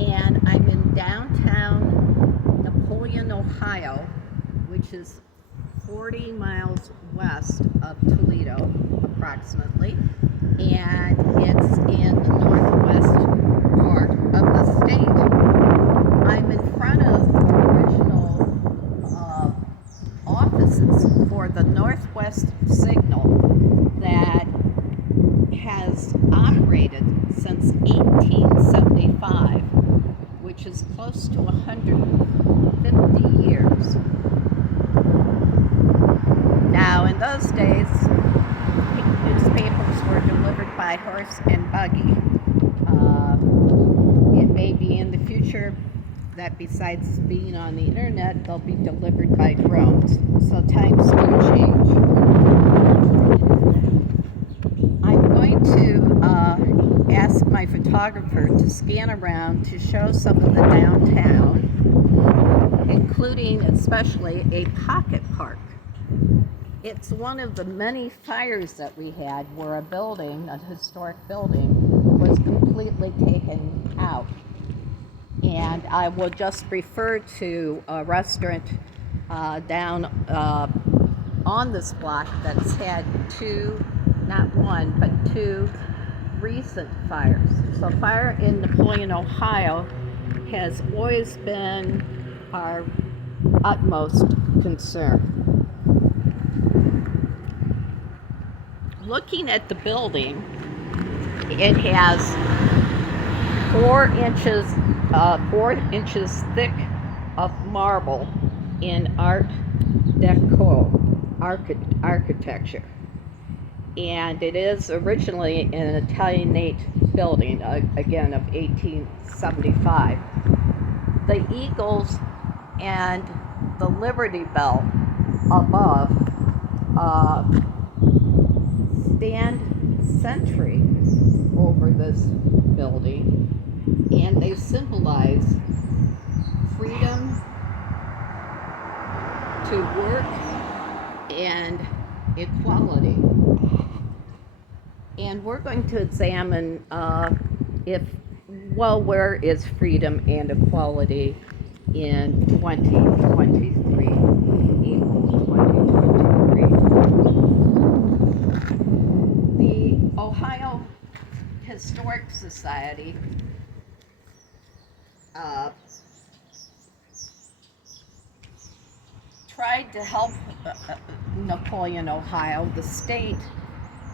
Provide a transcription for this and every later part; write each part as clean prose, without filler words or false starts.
and I'm in downtown Napoleon, Ohio, which is 40 miles west of Toledo, approximately, and it's in the northwest part of the state. I'm in front of the original offices for the Northwest Signal that has operated since 1875, which is close to 150 years. Now, in those days, newspapers were delivered by horse and buggy. It may be in the future that besides being on the internet, they'll be delivered by drones. So times do change. I'm going to ask my photographer to scan around to show some of the downtown, including especially a pocket park. It's one of the many fires that we had where a building, a historic building, was completely taken out. And I will just refer to a restaurant down on this block that's had two, not one, but two recent fires. So fire in Napoleon, Ohio has always been our utmost concern. Looking at the building, it has 4 inches thick of marble in Art Deco architecture. And it is originally an Italianate building, again of 1875. The eagles and the Liberty Bell above stand sentry over this building, and they symbolize freedom to work and equality. And we're going to examine where is freedom and equality in 2023, April 2023. The Ohio Historic Society tried to help Napoleon, Ohio. The state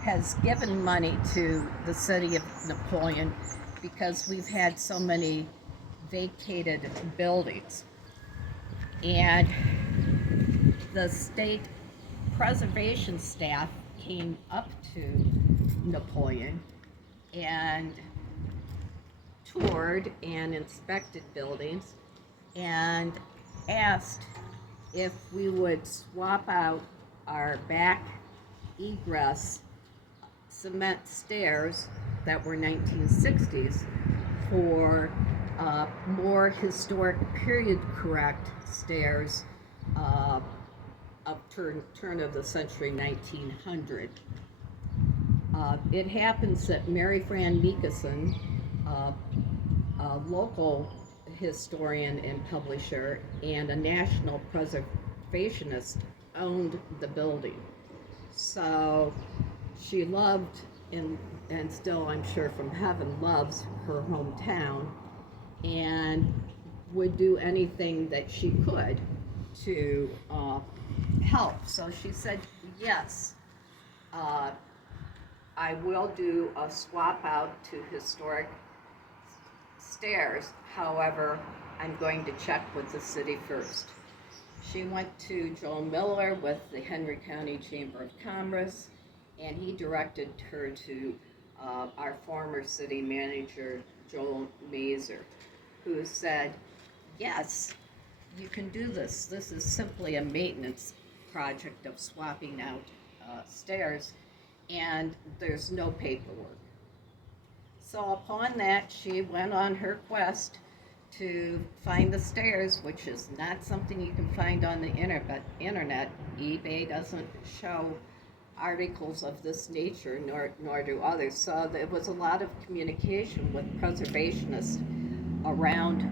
has given money to the city of Napoleon because we've had so many vacated buildings. And the state preservation staff came up to Napoleon and toured and inspected buildings and asked if we would swap out our back egress cement stairs that were 1960s for more historic period correct stairs of turn of the century 1900. It happens that Mary Fran Meekison, a local historian and publisher and a national preservationist, owned the building. So she loved, and still I'm sure from heaven loves, her hometown and would do anything that she could to help. So she said, yes, I will do a swap out to historic stairs. However, I'm going to check with the city first. She went to Joel Miller with the Henry County Chamber of Commerce, and he directed her to our former city manager, Joel Mazer, who said, yes, you can do this. This is simply a maintenance project of swapping out stairs, and there's no paperwork. So upon that, she went on her quest to find the stairs, which is not something you can find on the internet. eBay doesn't show articles of this nature, nor do others. So there was a lot of communication with preservationists around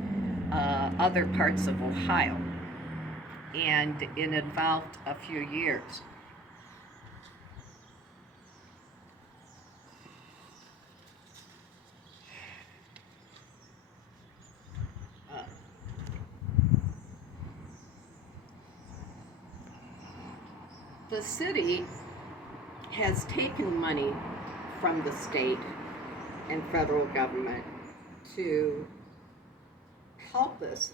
other parts of Ohio, and it involved a few years. The city has taken money from the state and federal government to help us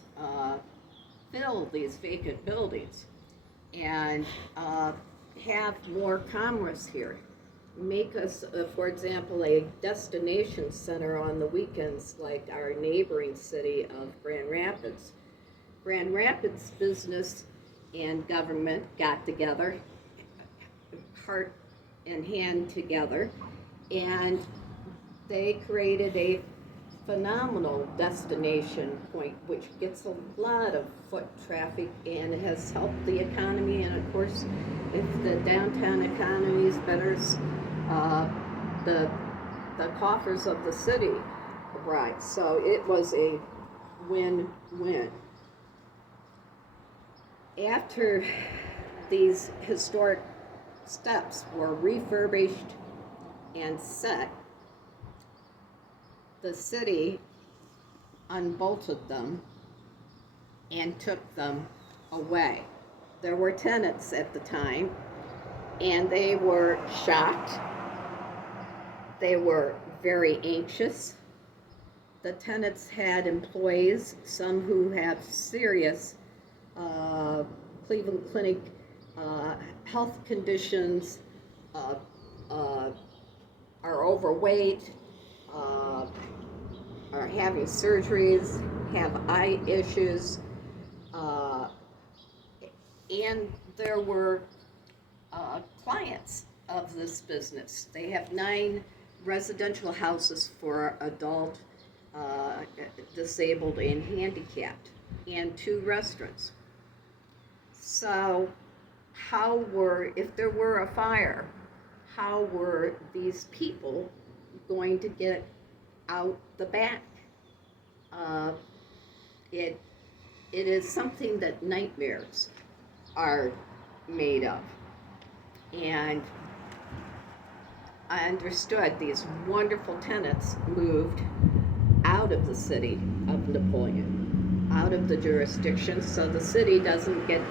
fill these vacant buildings and have more commerce here. Make us, for example, a destination center on the weekends like our neighboring city of Grand Rapids. Grand Rapids business and government got together, heart and hand together, and they created a phenomenal destination point which gets a lot of foot traffic and has helped the economy. And of course, if the downtown economy is better, the coffers of the city rise. So it was a win-win. After these historic steps were refurbished and set, the city unbolted them and took them away. There were tenants at the time, and they were shocked. They were very anxious. The tenants had employees, some who have serious Cleveland Clinic health conditions, are overweight, are having surgeries, have eye issues, and there were clients of this business. They have 9 residential houses for adult, disabled, and handicapped, and 2 restaurants. So if there were a fire, how were these people going to get out the back? It is something that nightmares are made of. And I understood these wonderful tenants moved out of the city of Napoleon, out of the jurisdiction, so the city doesn't get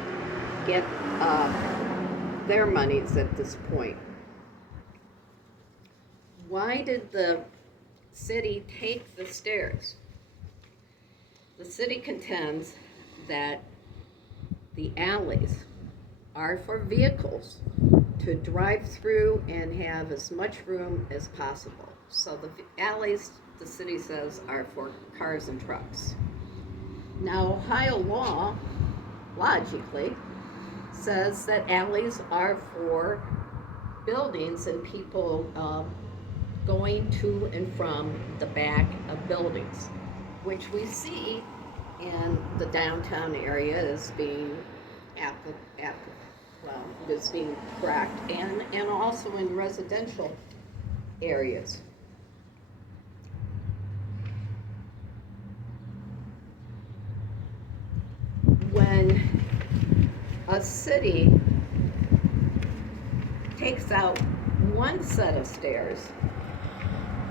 their monies at this point. Why did the city take the stairs? The city contends that the alleys are for vehicles to drive through and have as much room as possible. So the alleys, the city says, are for cars and trucks. Now, Ohio law, logically, says that alleys are for buildings and people going to and from the back of buildings, which we see in the downtown area as being is being correct, and also in residential areas. When a city takes out one set of stairs,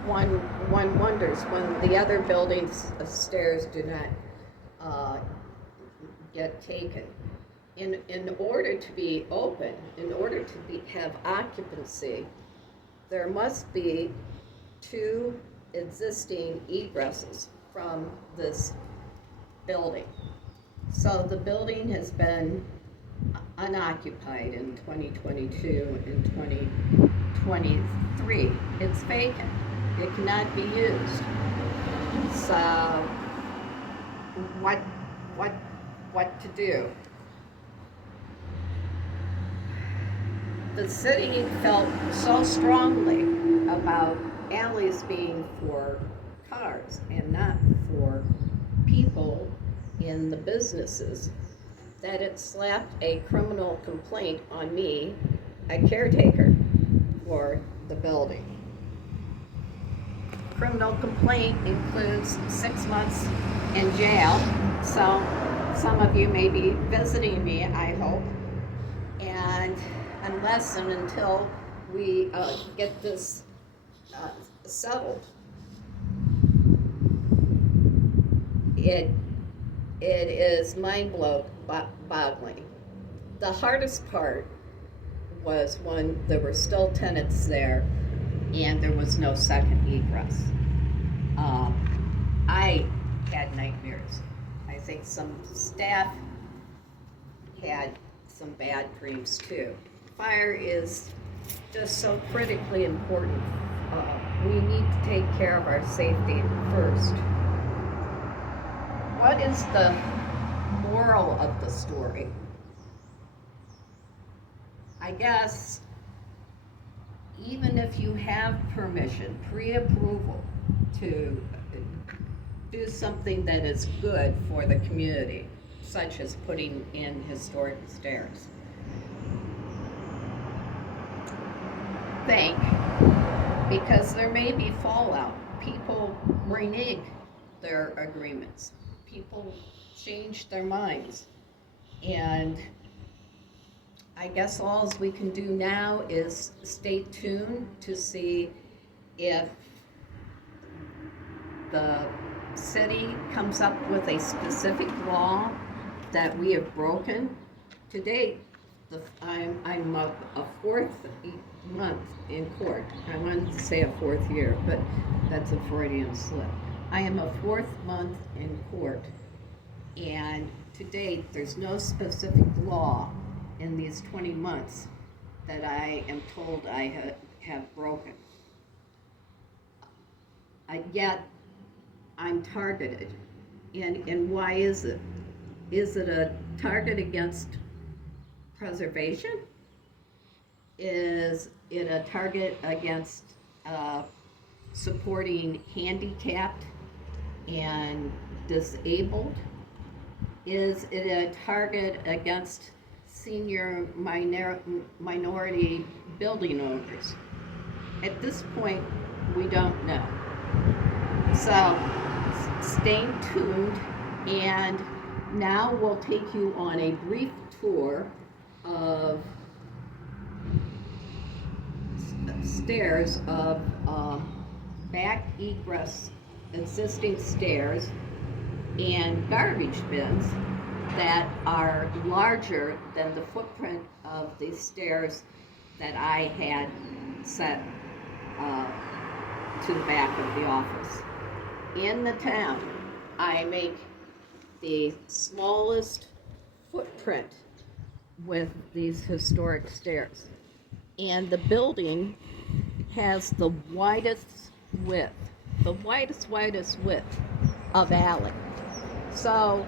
one wonders when the other buildings' stairs do not get taken. In order to be open, in order to have occupancy, there must be 2 existing egresses from this building. So the building has been unoccupied in 2022 and 2023. It's vacant. It cannot be used. So what to do? The city felt so strongly about alleys being for cars and not for people in the businesses that it slapped a criminal complaint on me, a caretaker, for the building. criminal complaint includes 6 months in jail. So some of you may be visiting me, I hope. And unless and until we get this settled, it is mind-boggling. The hardest part was when there were still tenants there and there was no second egress. I had nightmares. I think some staff had some bad dreams too. Fire is just so critically important. We need to take care of our safety first. What is the moral of the story? I guess even if you have permission, pre-approval to do something that is good for the community, such as putting in historic stairs, think, because there may be fallout. People renege their agreements. People change their minds. And I guess all we can do now is stay tuned to see if the city comes up with a specific law that we have broken. To date, I'm a fourth month in court. I wanted to say a fourth year, but that's a Freudian slip. I am a fourth month in court, and to date, there's no specific law in these 20 months that I am told I have broken. Yet, I'm targeted. And why is it? Is it a target against preservation? Is it a target against supporting handicapped and disabled? Is it a target against senior minority building owners? At this point, we don't know. So stay tuned, and now we'll take you on a brief tour of stairs of back egress, existing stairs, and garbage bins that are larger than the footprint of the stairs that I had set to the back of the office. In the town, I make the smallest footprint with these historic stairs. And the building has the widest width of alley. So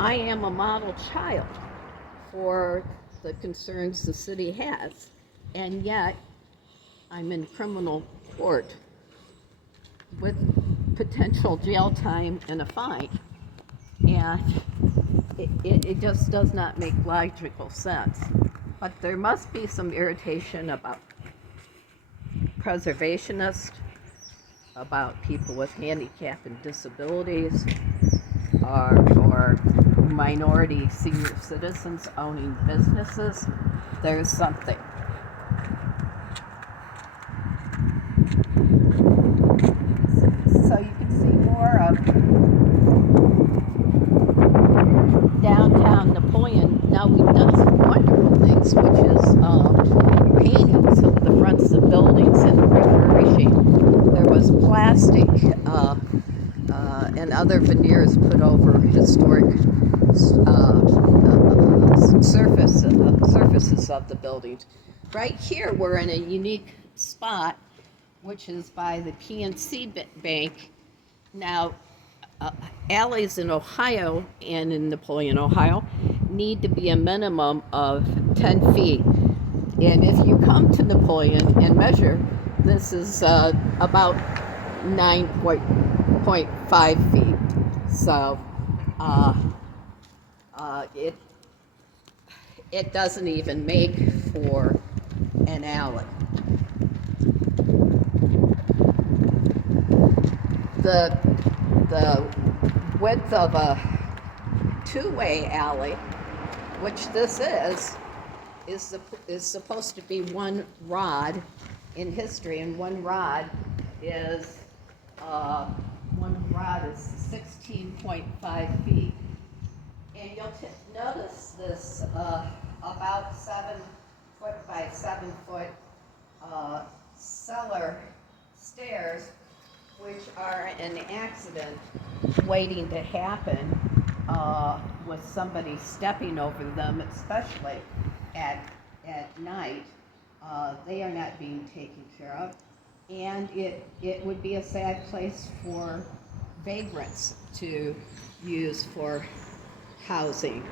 I am a model child for the concerns the city has, and yet I'm in criminal court with potential jail time and a fine. And it just does not make logical sense. But there must be some irritation about preservationists, about people with handicap and disabilities, or minority senior citizens owning businesses. There's something. So you can see more of downtown Napoleon. Now we've done some wonderful things, which is painting some of the fronts of buildings and refurbishing. There was plastic and other veneers put over historic surfaces of the buildings. Right here we're in a unique spot, which is by the PNC Bank. Now, alleys in Ohio and in Napoleon, Ohio, need to be a minimum of 10 feet. And if you come to Napoleon and measure, this is about 9.5 feet. So it doesn't even make for an alley. the width of a two-way alley, which this is supposed to be one rod in history, and one rod is 16.5 feet. And you'll notice this about 7 foot by 7 foot cellar stairs, which are an accident waiting to happen with somebody stepping over them, especially at night. They are not being taken care of. And it would be a sad place for vagrants to use for housing.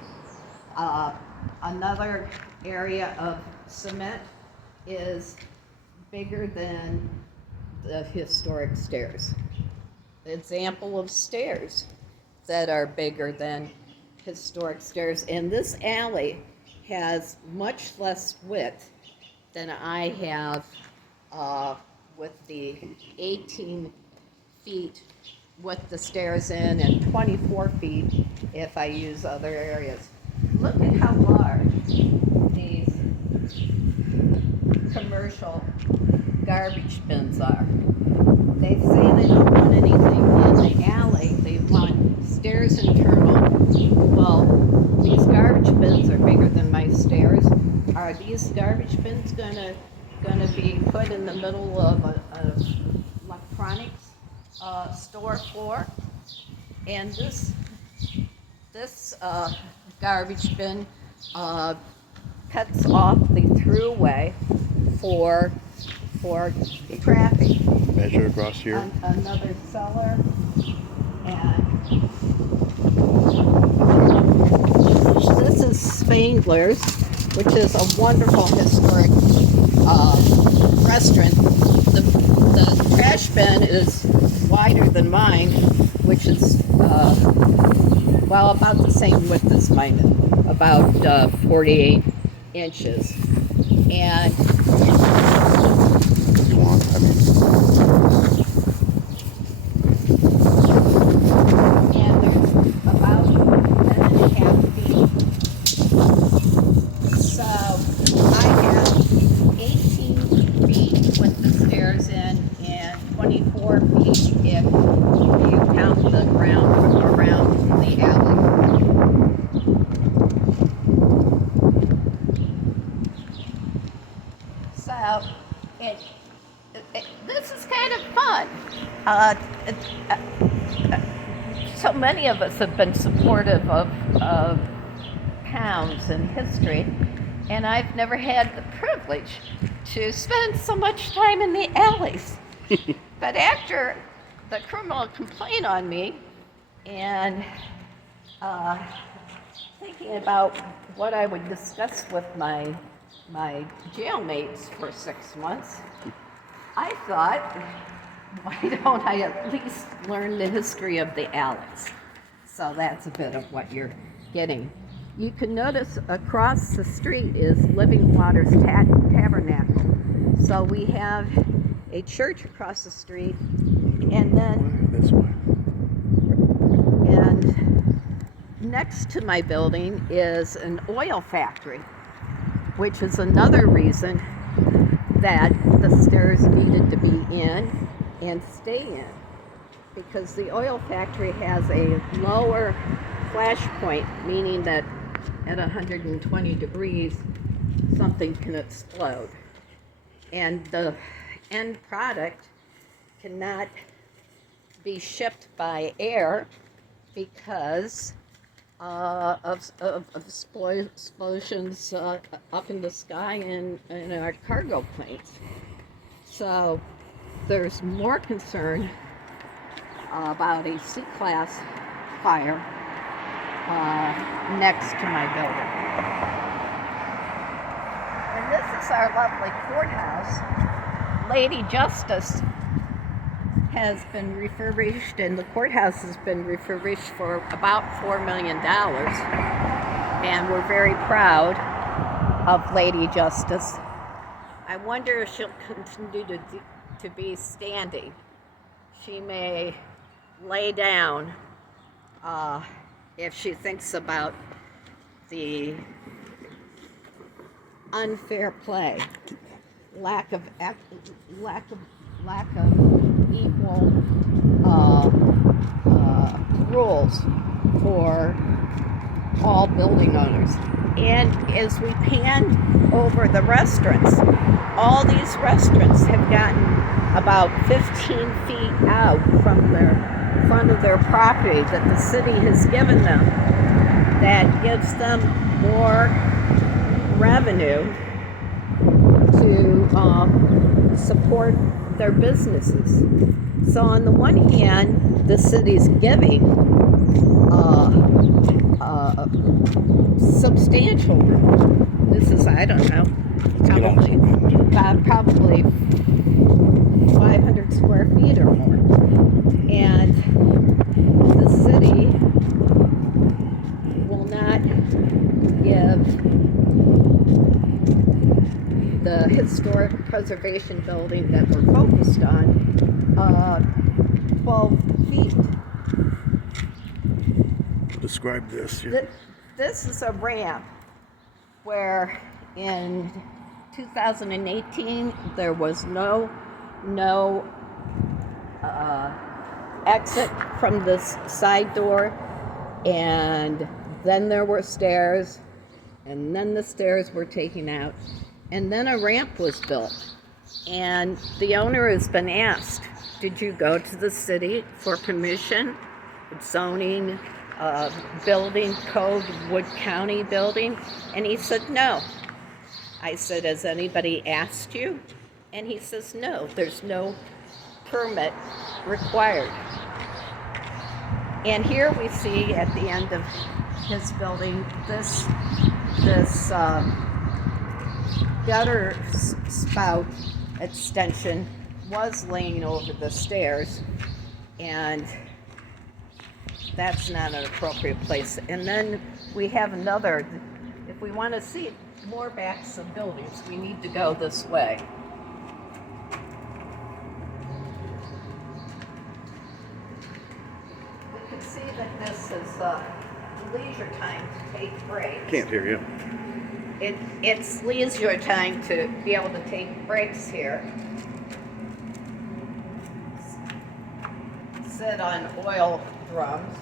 Another area of cement is bigger than the historic stairs. Example of stairs that are bigger than historic stairs. And this alley has much less width than I have with the 18 feet with the stairs in and 24 feet if I use other areas. Look at how large these commercial garbage bins are. They say they don't want anything in the alley. They want stairs internal. Well, these garbage bins are bigger than my stairs. Are these garbage bins gonna be put in the middle of a electronics store floor? And this garbage bin cuts off the throughway for traffic. Measure across here. Another cellar, and this is Spangler's, which is a wonderful historic restaurant. The trash bin is wider than mine, which is about the same width as mine, about 48 inches. And you want, I mean. And there's about 10.5 feet. So I have 18 feet with the stairs in and 24 feet if you count the ground around the alley. So this is kind of fun. So many of us have been supportive of towns and history, and I've never had the privilege to spend so much time in the alleys. But after the criminal complaint on me and thinking about what I would discuss with my jailmates for 6 months, I thought, why don't I at least learn the history of the alleys? So that's a bit of what you're getting. You can notice across the street is Living Waters Tabernacle. So we have a church across the street, and then This way. and next to my building is an oil factory, which is another reason that the stairs needed to be in and stay in, because the oil factory has a lower flash point, meaning that at 120 degrees something can explode, and the end product cannot be shipped by air because of explosions up in the sky in our cargo planes. So there's more concern about a C-class fire next to my building. And this is our lovely courthouse. Lady Justice has been refurbished, and the courthouse has been refurbished for about $4 million. And we're very proud of Lady Justice. I wonder if she'll continue to be standing. She may lay down if she thinks about the unfair play, lack of equal rules for all building owners. And as we pan over the restaurants, all these restaurants have gotten about 15 feet out from the front of their property that the city has given them. That gives them more revenue to support their businesses. So on the one hand, the city's giving substantial. This is, I don't know, probably 500 square feet or more. And the city will not give the historic preservation building that we're focused on 12 feet. Describe this. This is a ramp where in 2018 there was no exit from this side door, and then there were stairs, and then the stairs were taken out, and then a ramp was built. And the owner has been asked, did you go to the city for permission, zoning, building code, Wood County building? And he said no. I said, has anybody asked you? And he says no, there's no permit required. And here we see at the end of his building this gutter spout extension was laying over the stairs, and that's not an appropriate place. And then we have another, if we want to see more backs of buildings, we need to go this way. We can see that this is leisure time to take breaks. Can't hear you. It's leisure time to be able to take breaks here. Sit on oil drums.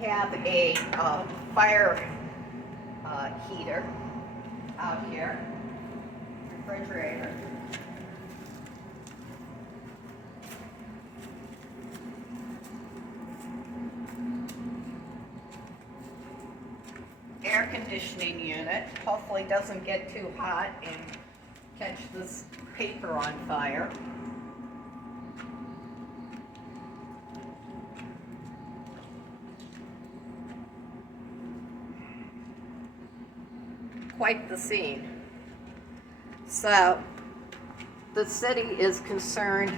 Have a fire heater out here. Refrigerator. Air conditioning unit, hopefully doesn't get too hot and catch this paper on fire. Quite the scene. So the city is concerned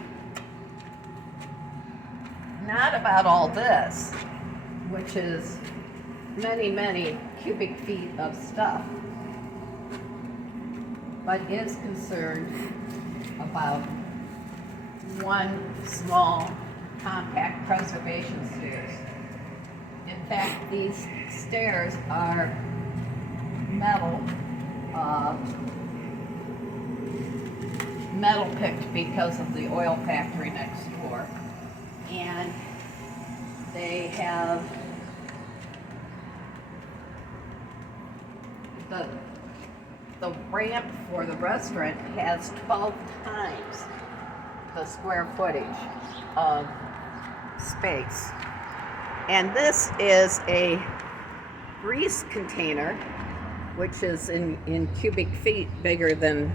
not about all this, which is many cubic feet of stuff, but is concerned about one small compact preservation stairs. In fact, these stairs are metal picked because of the oil factory next door, and they have the ramp for the restaurant has 12 times the square footage of space. And this is a grease container, which is in cubic feet bigger than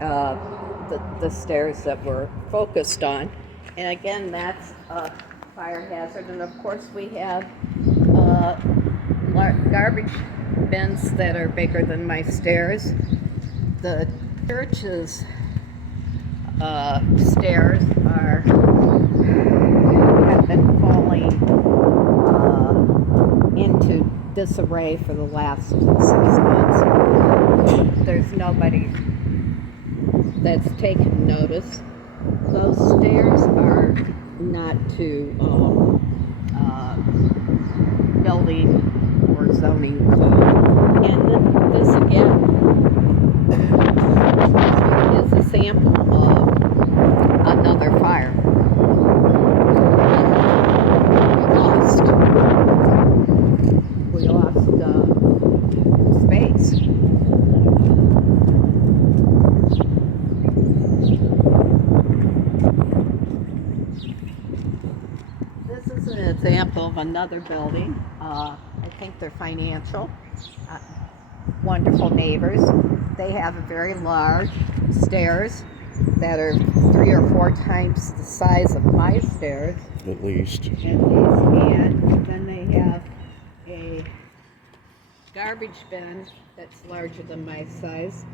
the stairs that we're focused on. And again, that's a fire hazard. And of course we have garbage bins that are bigger than my stairs. The church's stairs have been falling into disarray for the last 6 months. There's nobody that's taken notice. Those stairs are not to building or zoning code. And this again is a sample of another fire. We lost space. This is an example of another building. I think they're financial. Wonderful neighbors. They have a very large stairs that are 3 or 4 times the size of my stairs. At least. And then they have a garbage bin that's larger than my size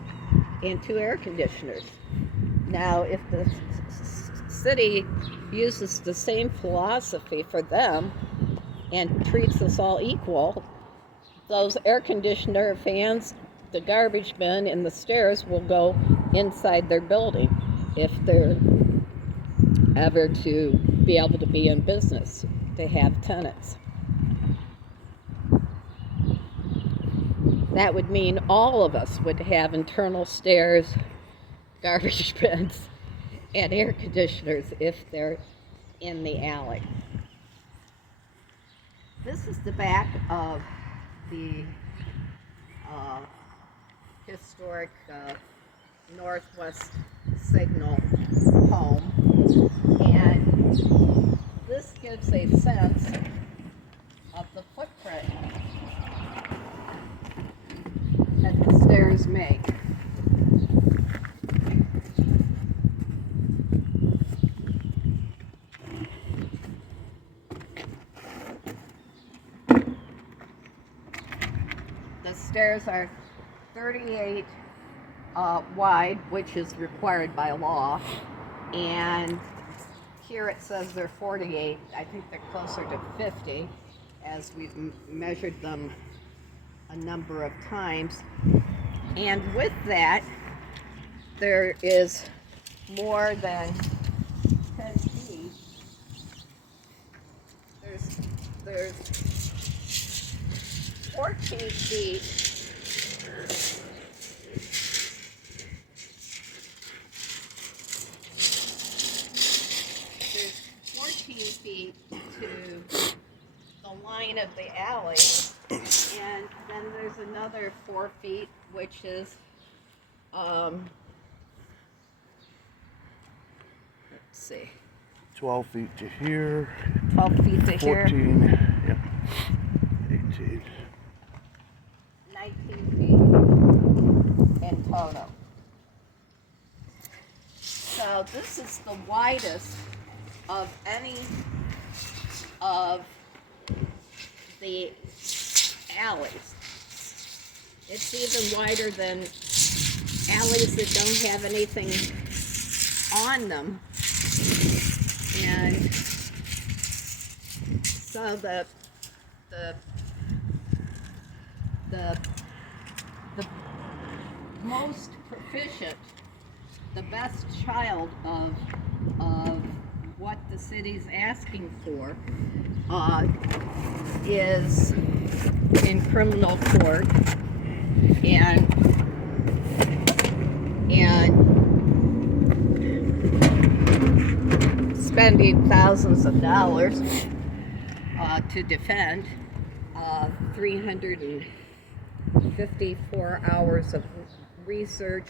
and 2 air conditioners. Now, if the city uses the same philosophy for them and treats us all equal, those air conditioner fans, the garbage bin, and the stairs will go inside their building if they're ever to be able to be in business, to have tenants. That would mean all of us would have internal stairs, garbage bins, and air conditioners if they're in the alley. This is the back of the historic Northwest Signal home, and this gives a sense of the footprint that the stairs make. The stairs are 38 wide, which is required by law, and here it says they're 48. I think they're closer to 50 as we've measured them a number of times. And with that, there is more than 10 feet. There's 14 feet to the line of the alley, and then there's another 4 feet, which is let's see, 12 feet to here. 12 feet to 14, here. yep. 18. 19 feet in total. So this is the widest of any of the alleys. It's even wider than alleys that don't have anything on them. And so the most proficient, the best child of what the city's asking for is in criminal court and spending thousands of dollars to defend 354 hours of research,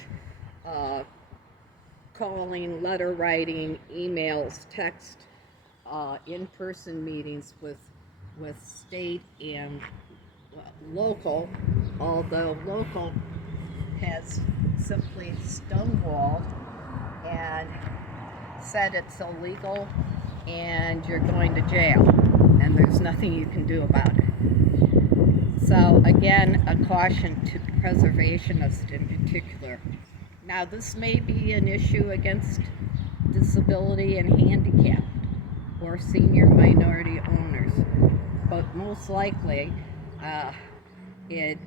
calling, letter writing, emails, text, in-person meetings with state and local, although local has simply stonewalled and said it's illegal and you're going to jail and there's nothing you can do about it. So again, a caution to preservationists in particular. Now this may be an issue against disability and handicapped or senior minority owners, but most likely it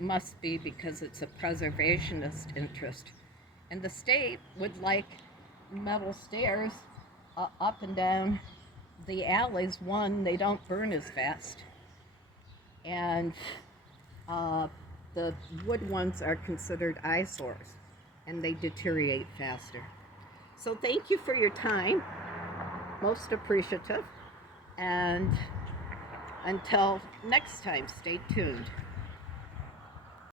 must be because it's a preservationist interest. And the state would like metal stairs up and down the alleys, one, they don't burn as fast, and the wood ones are considered eyesores, and they deteriorate faster. So thank you for your time, most appreciative, and until next time, stay tuned.